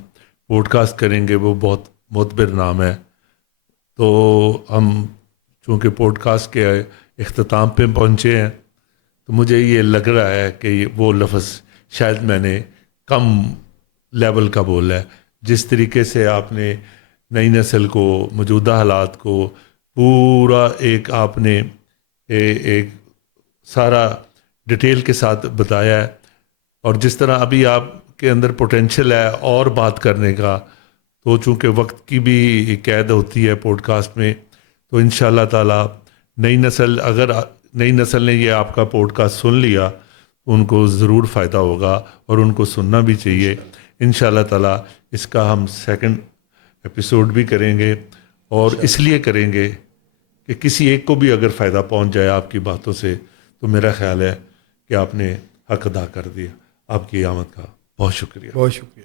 پوڈ کاسٹ کریں گے وہ بہت معتبر نام ہے. تو ہم چونکہ پوڈ کاسٹ کے اختتام پہ پہنچے ہیں تو مجھے یہ لگ رہا ہے کہ وہ لفظ شاید میں نے کم لیول کا بولا ہے. جس طریقے سے آپ نے نئی نسل کو، موجودہ حالات کو پورا ایک آپ نے ایک سارا ڈیٹیل کے ساتھ بتایا ہے، اور جس طرح ابھی آپ کے اندر پوٹینشیل ہے اور بات کرنے کا، تو چونکہ وقت کی بھی قید ہوتی ہے پوڈ کاسٹ میں، تو انشاءاللہ تعالی نئی نسل نے یہ آپ کا پوڈ کاسٹ سن لیا تو ان کو ضرور فائدہ ہوگا اور ان کو سننا بھی چاہیے. انشاءاللہ تعالی اس کا ہم 2nd ایپیسوڈ بھی کریں گے، اور اس لیے کریں گے کہ کسی ایک کو بھی اگر فائدہ پہنچ جائے آپ کی باتوں سے تو میرا خیال ہے کہ آپ نے حق ادا کر دیا. آپ کی آمد کا بہت شکریہ. بہت شکریہ.